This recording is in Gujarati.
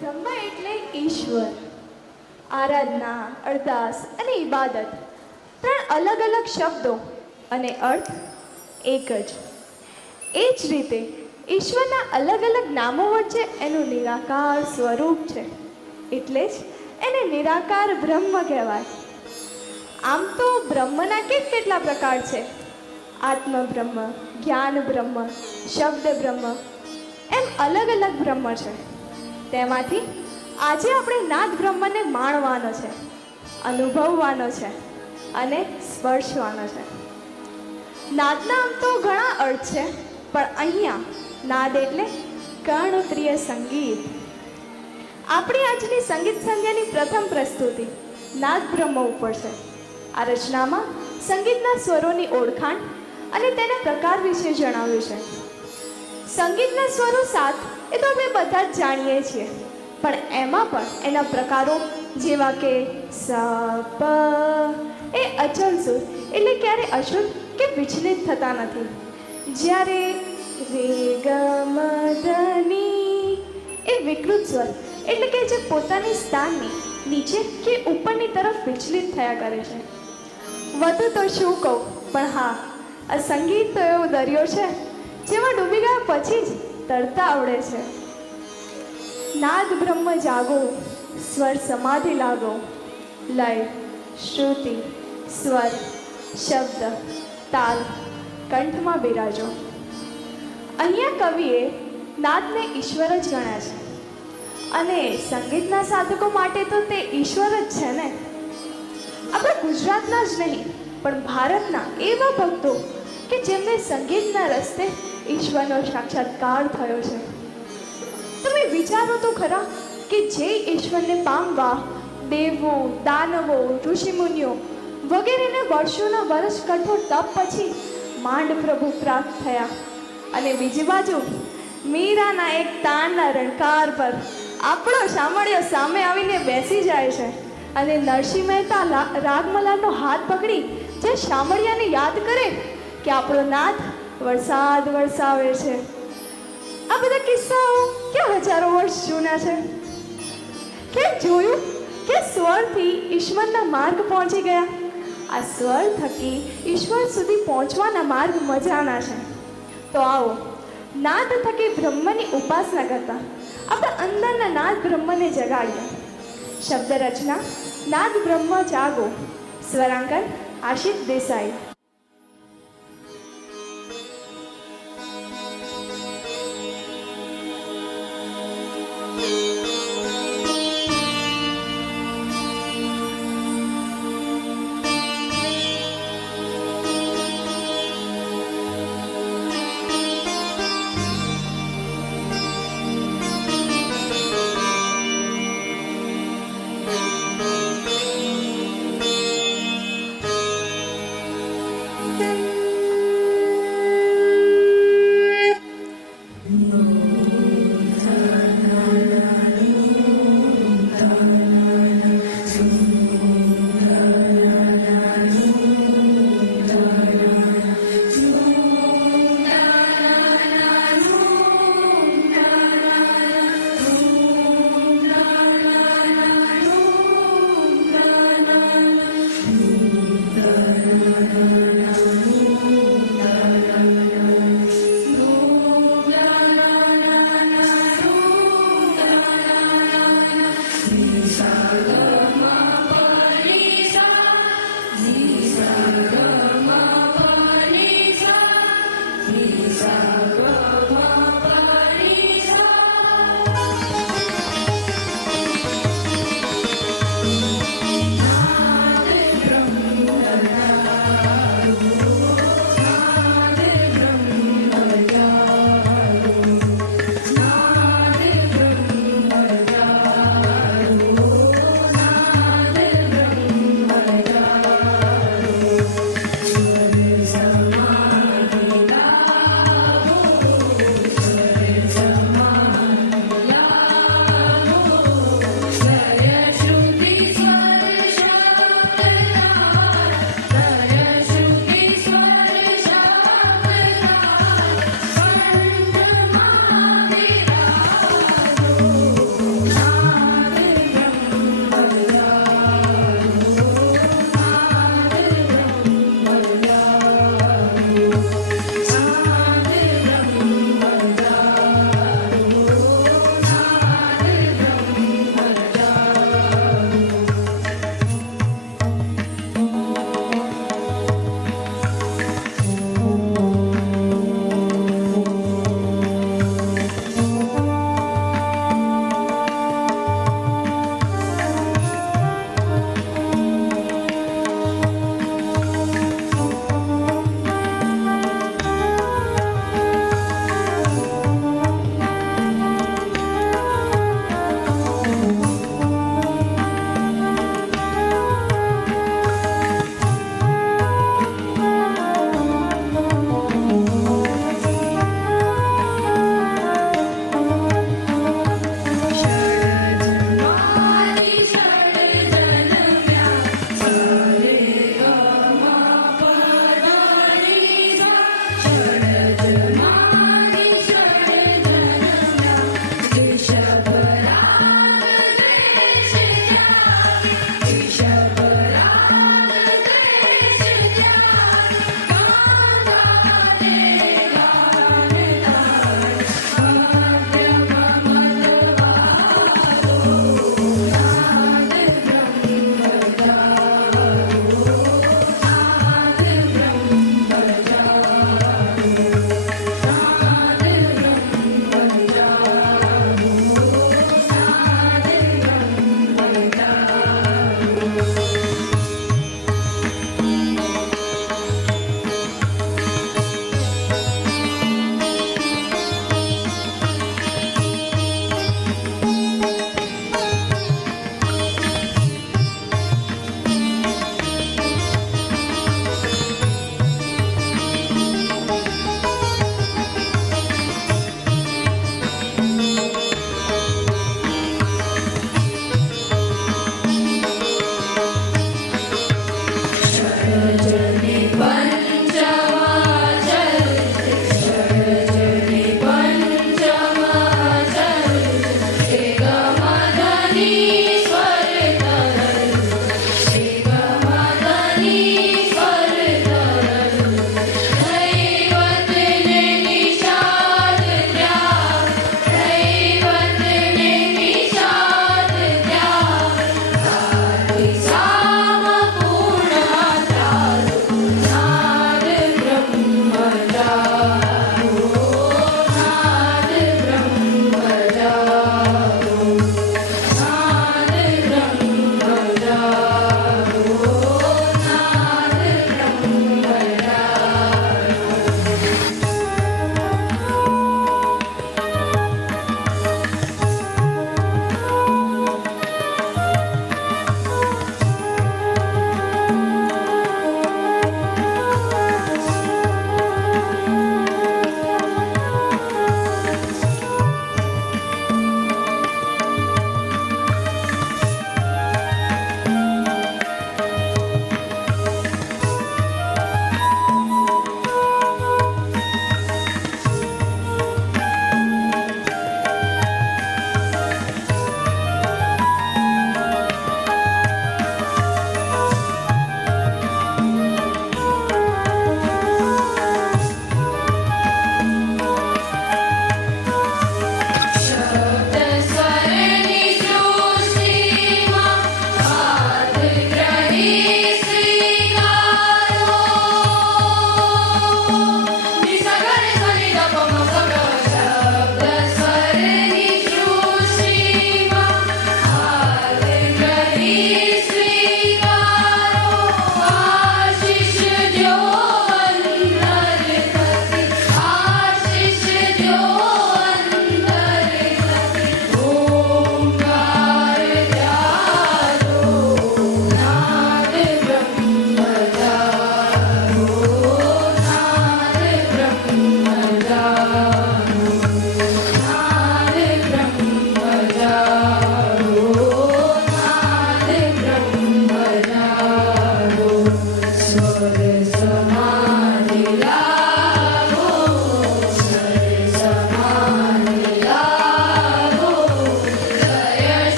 બ્રહ્મ એટલે ઈશ્વર. આરાધના, અરદાસ અને ઇબાદત. ત્રણ અલગ અલગ શબ્દો અને અર્થ એક જ. એ જ રીતે ઈશ્વરના અલગ અલગ નામો વચ્ચે એનું નિરાકાર સ્વરૂપ છે. એટલે જ એને નિરાકાર બ્રહ્મ કહેવાય. આમ તો બ્રહ્મના કેટ કેટલા પ્રકાર છે? આત્મ બ્રહ્મ જ્ઞાન બ્રહ્મ શબ્દ બ્રહ્મ એમ અલગ અલગ બ્રહ્મ છે. તેમાંથી આજે આપણે નાદ બ્રહ્મને માણવાનો છે, અનુભવવાનો છે અને સ્પર્શવાનો છે. નાદના આમ તો ઘણા અર્થ છે, પણ અહીંયા નાદ એટલે કર્ણપ્રિય સંગીત. આપણી આજની સંગીત સંધ્યાની પ્રથમ પ્રસ્તુતિ નાદ બ્રહ્મ ઉપર છે. આ રચનામાં સંગીતના સ્વરોની ઓળખાણ અને તેના પ્રકાર વિશે જણાવ્યું છે. સંગીતના સ્વરો સાત એ તો આપણે બધા જ જાણીએ છીએ. પણ એમાં પણ એના પ્રકારો જેવા કે સ પ એ અચલ સુર. એટલે ક્યારે અશુદ્ધ કે વિચલિત થતા નથી. જ્યારે રે ગ મ ધ ની એ વિકૃત સ્વર, એટલે કે જે પોતાની સ્થાનની નીચે કે ઉપરની તરફ વિચલિત થયા કરે છે. વધુ તો શું કહું? પણ હા, આ સંગીત તો એવો દરિયો છે, જેમાં ડૂબી ગયા પછી જ તરતા આવડે છે. નાદ બ્રહ્મ જાગો, સ્વર સમાધિ લાગો. લય, શ્રુતિ, સ્વર, શબ્દ, તાલ કંઠમાં બિરાજો. અહીંયા કવિએ નાદને ઈશ્વર જ ગણ્યા છે. અને સંગીતના સાધકો માટે તો તે ઈશ્વર જ છે ને? આપણે ગુજરાતના જ નહીં, પણ ભારતના એવા ભક્તો કે જેમને સંગીતના રસ્તે ઈશ્વરનો સાક્ષાત્કાર થયો છે. તમે વિચારો તો ખરા કે જે ઈશ્વરને પામવા દેવો, દાનવો, ઋષિમુનિઓ વગેરેને વર્ષોના વર્ષ કઠોર તપ પછી માંડ પ્રભુ પ્રાપ્ત થયા. અને બીજી બાજુ, મીરાના એક તાનના રણકાર પર આપણો સામળિયો સામે આવીને બેસી જાય છે. અને નરસિંહ મહેતા રાગમલાનો હાથ પકડી જે શામળિયાને યાદ કરે કે આપણો નાથ વરસાદ વરસાવે છે. આ બધા કિસ્સાઓ ક્યાં હજારો વર્ષ જૂના છે? કે જોયું કે સ્વરથી ઈશ્વરના માર્ગ પહોંચી ગયા? આ સ્વર થકી ઈશ્વર સુધી પહોંચવાના માર્ગ મજાના છે. તો આવો, નાદ થકી બ્રહ્મની ઉપાસના કરતા આપણે અંદરના નાદ બ્રહ્મને જગાડીએ. શબ્દ રચના નાદ બ્રહ્મ જાગો. સ્વરાંકન આશિત દેસાઈ.